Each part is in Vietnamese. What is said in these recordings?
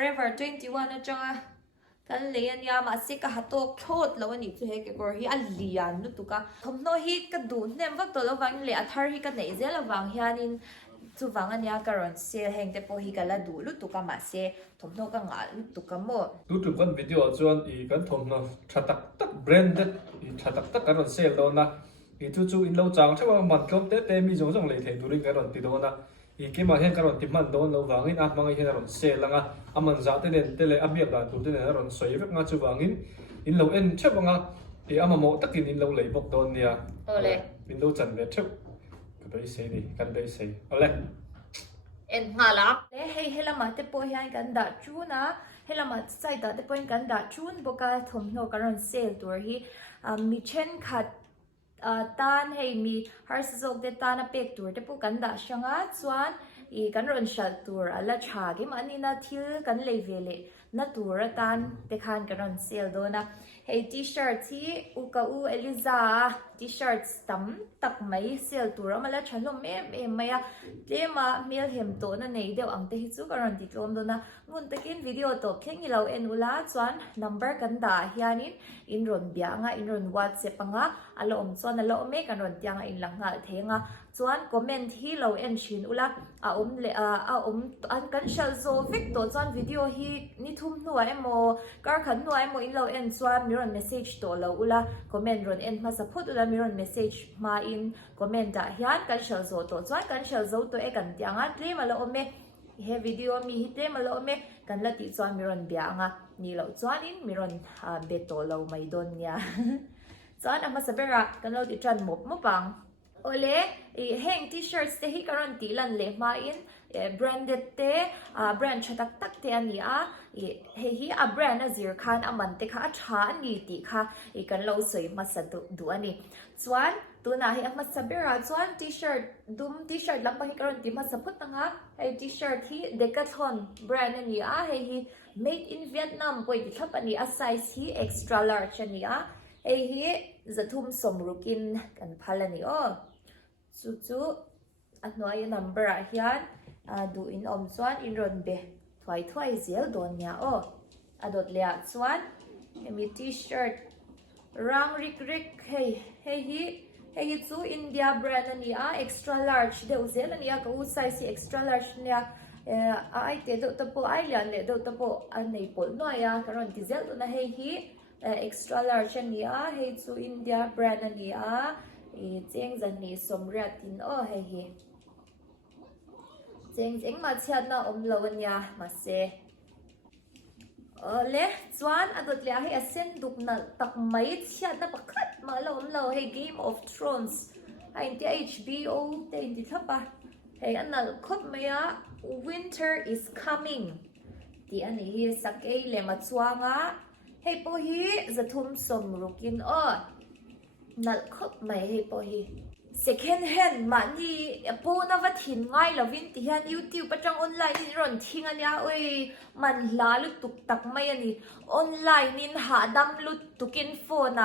Forever 21นะจังกันเลยอันยามาสิกะฮัตโตโคตรแล้ววันนี้จะให้เกี่ยวกับที่อันเลียนนุตุกะทำโนฮิกระดูเนี่ยว่าตัวเราวังเลยอัธาริกันไหนเจ้าเราวังเฮียนินจูวังอันยาการันเซลแห่งแต่พอฮิกันละดูลุตุกะมาเซทำโนกังงาลุตุกะโมดูจุกันวิดีโอจวนอีกันทำโนชัดตักแบรนด์อีชัดตักการันเซลโดนนะอีจู่อินเราจังใช่ว่ามันก็เต้มีจงเลยเห็นดูริการันติโดนนะอีกมาเห็นการันติมันโดนเราวังอินมังเห็นการันเซลละงะมันจะเต้นเต้นเลยอับเบียบละดูเต้นการันสวยแบบงาจูวังอินเราเชื่อว่างะอีโมตักินอินเราเลยบอกโดนเนี่ยอินเราจันเวทเชื่อก็ไปเสียดิกันไปเสียเอาเลยงาลักให้ละมาเตปอยกันดัดจูนะให้ละมาใส่ดัดเตปอยกันดัดจูนบอกว่าทำโนการันเซลตัวที่มีเช่นขัดตานให้มีฮาร์สโซกเดตานาเป็กตัวเตปุกันดัดช่างส่วนอีกันรอนชัลตัวallaชากิมันนี่นาทิลกันเลเวลนาตัวตันเด็กขันกันรอนเซลโดนะให้ทีเชิ้ตที่อุกาอูเอลิซาทีเชิ้ตตั้มตักไม่เซลตัวมาแล้วฉันลงเมไม่อะเดี๋ยวมาเมลเห็มตัวนั่นเองเดี๋ยวอังเตฮิจูกันรอนติดลมโดนะงุนตะกินวิดีโอตัวเข่งเราเอ็นอุลาส่วนนัมเบอร์กันด่าเฮียนินอินรอนเบียงะอินรอนวัดเซปังะอารมณ์ส่วนเราเมกันรอนยังอินหลังงาเทงะส่วนคอมเมนต์ที่เราเอ็นชินอุลาอันกันเชลโซฟิกตัวส่วนวิดีโอที่นี่ทุ่มหน่วยโมการขันหน่วยโมอินเราเอ็นส่วนมีรอนเมสเซจตัวเราอุลาคอมเมนต์รอนเอ็นมาสะพูดอุลามีรอนเมสเซจมาอินคอมเมนต์ด่าเฮียนกันเชลโซตัวส่วนกันเชลโซตัวเอกันยังอ่ะที่มาเราเมเฮวิดีโอมีฮิตเตมาเราเมกันละติส่วนมีรอนเบียงอ่ะนี่เราส่วนอินมีรอนเบตโตเราไม่โดนเนี่ยส่วนอามาสเบระกันเราติดจันหมบมปังโอเล่แห่งที่เชิ้ตเตฮิการันตีลันเล่มาอินแบรนด์เตแบรนด์ชัดตักเตอันนี้เฮียแบรนด์น่ะซิร์คันมันเตค่ะชาอันนี้ติค่ะกันเราสวยมาสะดูอันนี้ส่วนตัวน่ะเฮียมาสเบระส่วนทีเชิ้ตดุมทีเชิ้ตลำบากให้การันตีมาสะพุดตั้งทีเชิ้ตที่เดคาทอนแบรนด์อันนี้เฮีย made in Vietnam ป่วยที่ทับอันนี้ไซส์ที่ extra large อันนี้เฮียจะทุ่มสมรุกินกันพัลนี่จู่อันน้อยนัมเบอร์เฮียดูอินอมส่วนอินรอนเบถอยเซลโดนเนี่ยอดดเลียส่วนมีทีเชิ้ตรังริกเฮ้ยจู่อินเดียแบรนด์นี่extra large เดี๋ยวเซลนี่ก็อุตส่าห์ extra large เนี่ยไอเดี๋ยวตะโพไอเลียนเดี๋ยวตะโพอันไหนปนหน่อยการันตีเซลตัวนั้นเฮ้ยextra large นี่เฮ้ยจู่อินเดียแบรนด์นี่เจ้งจันนี่สมรัตินเฮ้ยเจ๋งมาเชียดนะเราวันยามาเซเล่ส่วนอดดเลียให้เส้นดุกนัตักไม่เชียดนะปักขัดมาเราให้ Game of Thrones ให้ที่ HBO แต่อินที่ทับปะให้อันนั้นคบไหมWinter is coming ที่อันนี้สักเอเลมาชัวงะให้พอฮีจะทุ่มสมรุกินนักคบไหมให้พอฮีsecond hand มันนี่ปูนวัดหินง่ายแล้ววินที่ฮัน YouTube ประจังออนไลน์นี่รอนทิ้งอันนี้มันลาลุตุกตักไม่อันนี้ออนไลน์นี่หาดำลุตุกินโฟน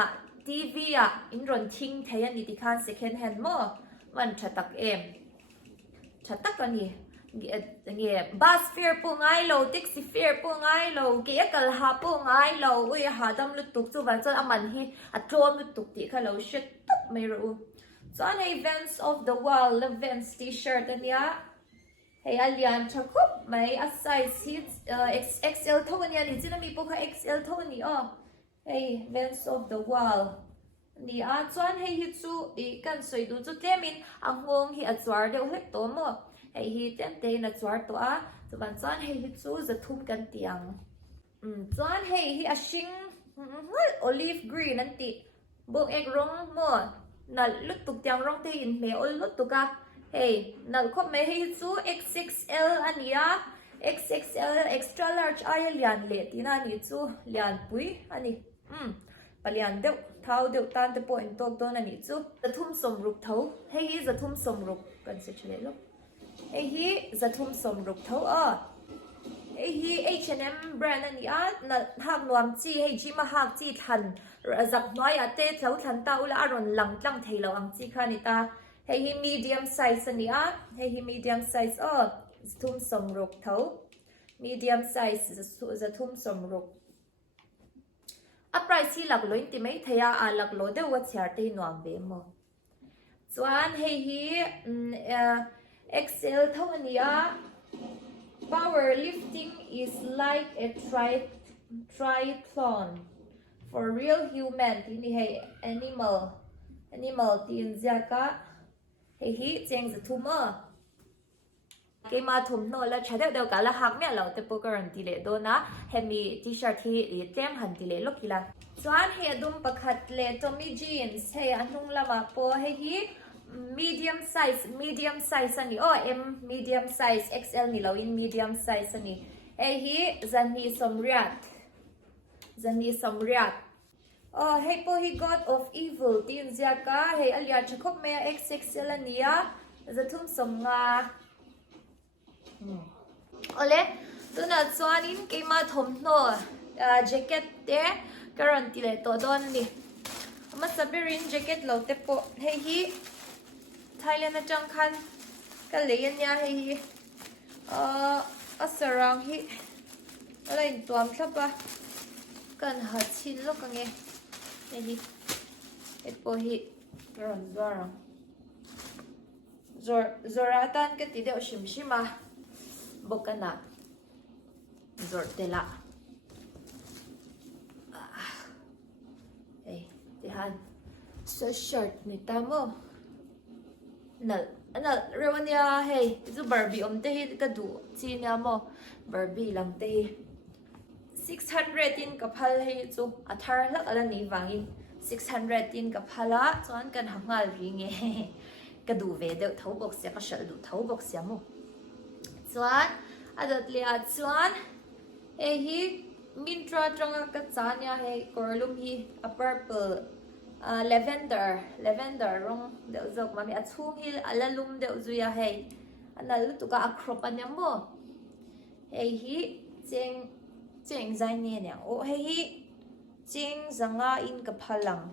ทีวีอินรอนทิ้งแทนนี่ที่คัน second hand มั้งมันชัดตักชัดตักอันนี้บัสเฟียร์ปูง่ายแล้วแท็กซี่เฟียร์ปูง่ายแล้วเกี่ยกับหาปูง่ายแล้วหาดำลุตุกจู่วันจันทร์มันฮีโจมลุตุกที่เขาเราเช็ดตับไม่รู้ส่วน events of the wall events t-shirt อันนี้ให้อันยันชักคุบไม่ไซส์ XL เท่านี้นี่จีน่ามีพวก XL เท่านี้ให้ events of the wall นี่ส่วนให้ฮิตซูกันสวยดูจุดเจมินงงฮิตจวาร์เดียวเล็กตัวมั้งให้ฮิตเต็มเต็มจวาร์ตัวส่วนให้ฮิตซูจะทุ่มกันเตียงส่วนให้ฮิตชิงolive green นั่นติบุกเอกร้องมั้งนั่นลุดตุกยังร้องเทียนเมอลุดตุกเฮ้ยนั่นคบไม่ให้ซู XXL อันนี้XXL extra large ไอเลียนเล็ดที่นั่นนี่ซูเลียนปุยอันนี้ปลียนเดียวเท้าเดียวตานเตปอยน์ตกตัวนั่นนี่ซูจะทุ่มสมรุกเท้าเฮ้ยจะทุ่มสมรุกกันสิเฉลยลูกเฮ้ยจะทุ่มสมรุกเท้าเฮ้ย H&M แบรนด์อันนี้นั่นหักนวมจีให้จีมาหักจีทันจับน้อยเตะเท้าทันตาอุลารอนหลังจังเทลอังจีคานิตาให้ medium size อันนี้ให้ medium sizeทุ่มสมรุกเท้า medium size za thum som ruk a price hi lak loin ti mai thaya a lak lo de wa char te nuam be mo chuan hei hi XL thawnia powerlifting is like a triathlon for real human tini hei animal tin zaka hei hi cheng za thuma cái mà thùng nồi là trái đều cả là hàng mẹ lâu tới guarantee lệ đó na hemi t-shirt thì tem hẳn tỷ lệ lúc kia là choan he dum pakhat le Tommy jeans he anung lama po he hi medium size ani em medium size XL ni lo in medium size ani he hi zani somriat hey po he god of evil tin zaka he alia chakop me XXL ania zathum somnga ole tuna chuanin keima thawmhnaw jacket te guarantee le to don ni ama sabirin jacket lo te po hei hi Thailand atang khan ka leyan ya hei hi asarang hi ala in tuam thapa kan ha chin lo ka nge hei hi et po hi ron zarang zoratan ka ti deuh shimshima bokana zortela hey tihan so shirt ni tamo nal rewania hey zu Barbie omte hi ka du chinya mo Barbie lamte hi 600 in kapal hi chu athar lak ala ni wangin 600 in kaphala chuan kan hangal ringe ka du ve deuh tho box ya ka shal du tho box ya mo chuan adat lia chuan hi mintra tanga ka chania he korlum hi a purple lavender rong deuh zok mami a chhung hi alalum deuh zuya he anal tuka akrop anyamo hi cheng zai ne nya hi cheng zanga in ka phalang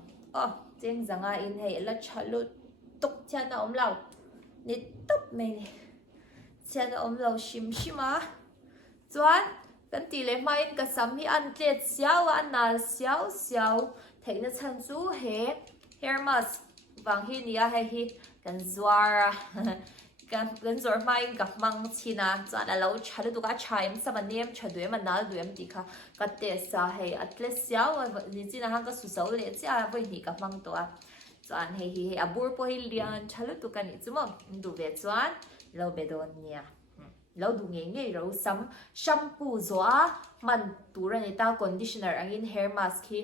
cheng zanga in he la chalu tok chana omlau ni top me ni chana omlo shimshima chuan kan ti le mai ka sam hi an tlet siaw anal siaw theina chan chu he hair mask wang hi nia hi kan zwara kan zor mai ka mang china chuan alo chhadu tu ka chaim samanem chhadwe manal duem ti kha ka te sa he atlet siaw ni china hang ka su so le cha voi ni ka mang to a chuan hi abur po hi lian chalu tu kan ni chumo du ve chuan lo bedon nia lo du nge ro sam shampoo zoa man turani ta conditioner angin hair mask hi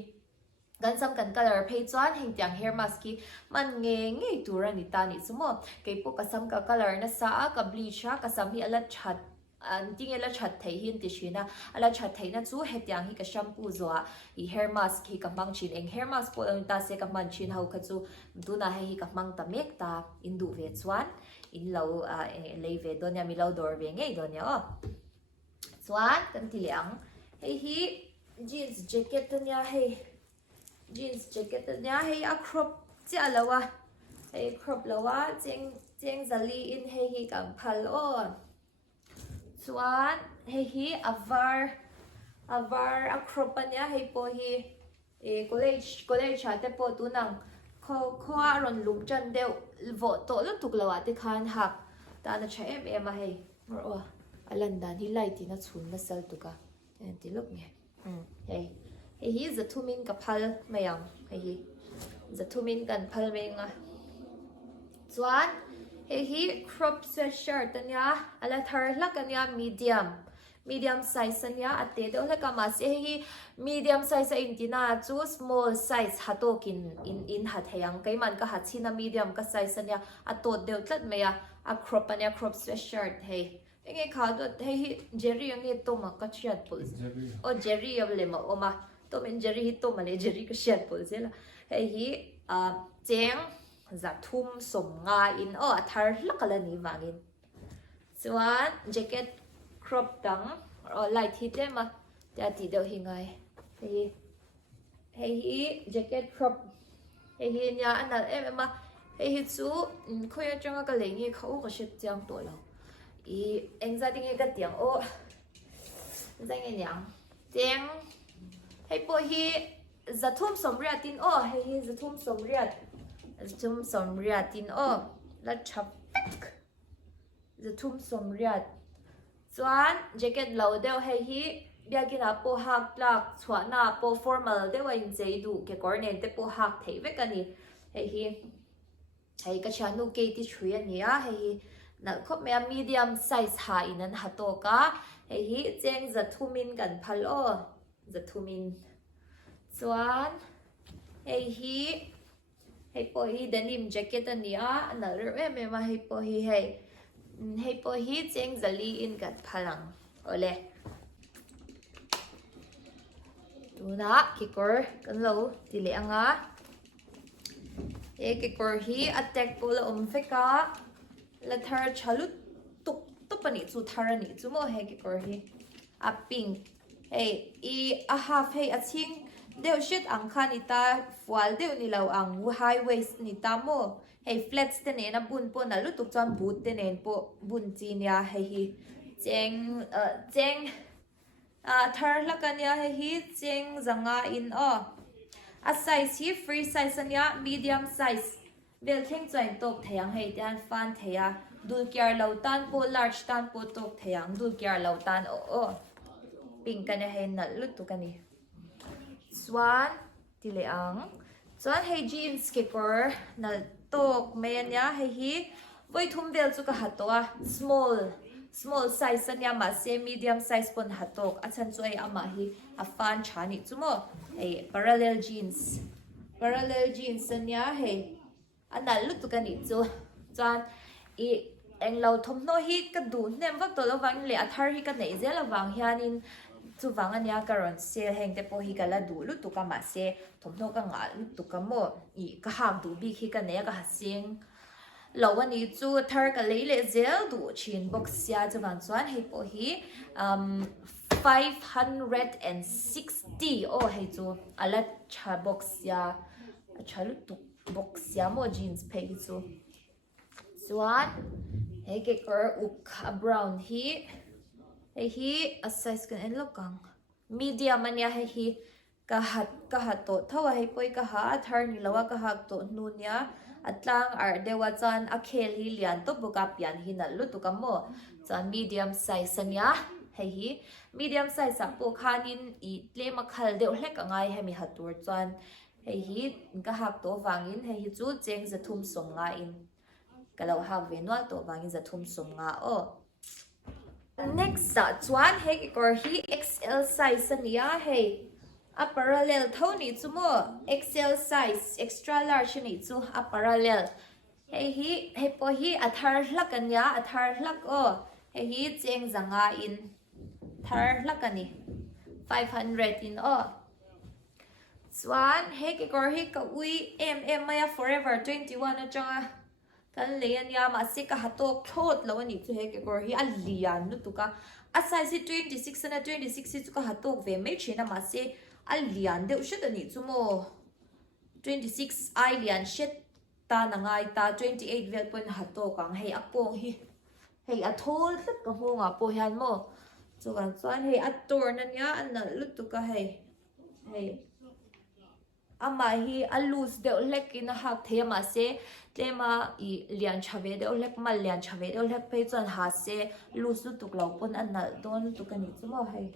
gan sam kan color phei chuan heng tiang hair mask hi man nge turani ta ni chumo keipo ka sam ka color na sa ka bleach ka sam hi ala that ting ela that thei hin ti shina ala that thei na chu he tiang hi ka shampoo zoa I hair mask hi ka mang chin eng hair mask po ta se ka man chin hau kha chu tuna hi ka mang ta mek ta indu ve chuan in lo leive donya mi lo dor ve ngei donya chuan kan ti liang hi jeans jacket nya a crop cha lawa crop lawa cheng zali in hi kan phal chuan hi avar a crop nya po hi college ate po tunang khoa ron lum chan deu vo to lu tuk lawa te khan hak ta na cha em a hei ro alan dan hi lai ti na chhun na sal tuka ti luk nge hi za thumin ka phal mayang hi za thumin kan phal menga chuan hi crop sweatshirt ania ala thar lak ania medium size ania ate de ola ka ma se hi medium size in tina chu small size hatokin in hathayang kaiman ka hachina medium ka size ania atot de tlat meya a crop ania crop sweatshirt hei enge khado hei jerry ange to ma ka chiat pul jerry able ma oma to men jerry hi to male jerry ka chiat pul zela hei cheng za thum som nga in athar lakala ni wangin chuan jacket crop dang light hi te ma ta ti do hingai hi jacket crop hi nya anal ma hi chu khoya changa ka lengi khau ka shet chang to lo I engza ding ga tiang danh nghe nhàng tiếng hay po hi za thum som ria tin o hay hi za thum som ria tin o la chap za thum som ria chuan jacket lo deuh hay hi biagina po hak tlak chhuana po formal deuh in chei du ke cornet te po hak thei vek ani hay ka chanu ke ti thui ani a hay na khop me medium size ha in an hato ka hay hi cheng za thumin kan phal o za thumin chuan hay po hi denim jacket ani a na re me ma hay po hi cheng zali in kan phalang ole tuna kikor kan lo tile anga kikor hi attack ko la feka la thar chalut tuk pani chu tharani chu mo kikor hi a pink a half a ching deu shit ang khani ta fual deu ni lo ang high waist ni ta mo flats te ne na bun po na lu tuk chan boot te nen po bun chi nya hi cheng thar lakanya hi cheng zanga in a size hi free size anya medium size bel theng chain tok theyang hei tan fan theya dul kyar lo tan po large tan po tok theyang dul kyar lo tan pink kan he na lut tu kani swan tileang chuan hei jeans kekor na tok menya hi voi thum bel chu ka hatoa small size anya ma se medium size pon hatok achan chu ai ama hi a fan chani chumo parallel jeans anya ana lut tu kani chu chuan eng lo thom no hi ka du nem vak to lo wang le athar hi ka nei zel awang hianin chu wang ania karon sale heng te po hi kala du lut tu ka ma se thom no ka nga lut tu ka mo ka hak du bi hi ka ne ka hasing lo ani chu thar ka leile zel du chin box ya chuan chuan hei po hi 560 hei chu ala cha box ya chalu tu box ya mo jeans pei chu chuan hei ke kor uk brown hi a size kan en lokang medium ania hi ka hat to thawa hei poi ka ha thar ni lawa ka hak to nunya atlang ar dewa chan a khel hi lian to buka pian hi na lu tu kamo chan medium size ania hi medium size po khanin I tle makhal deuh hlek angai hemi hatur chan hi ka hak to wangin hi chu cheng za thum som nga in kalau hak ve no to wangin za thum som nga next chuan hei kor hi XL size ania a parallel thoni chumo XL size extra large ni chu a parallel hei po hi athar hlak ania athar hlak hi cheng zanga in thar hlak ani 500 in chuan hei kor hi ka ui maya forever 21 achanga kan le ania ma se ka hatok thot lo ani chu hei kor hi a lian nu tu ka a size 26 na 26 chu ka hatok ve me china ma se alian deuh shet ani chumo 26 alian shet ta nangai ta 28 vel pon hato kang hei apong hi hei a thol tlak ka honga po hian mo chuan chuan hei a tor na nya an lut tu ka hei ama hi a loose deuh lek in a hak thema se tema I lian chave deuh lek mal lian chave deuh lek pe chuan ha se loose tu klo pon an don tu kani chumo hei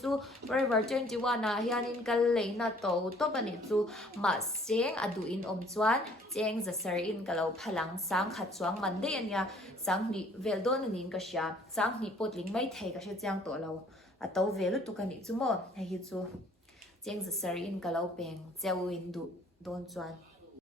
chu forever 21 na hianin kal leina to bani chu ma seng adu in chuan cheng za ser in kalo phalang sang khat chuang mande ania sang ni veldon nin ka sha sang ni potling mai thei ka sha chang to lo ato velu tu kani chu mo hi chu cheng za ser in kalo peng cheu in du don chuan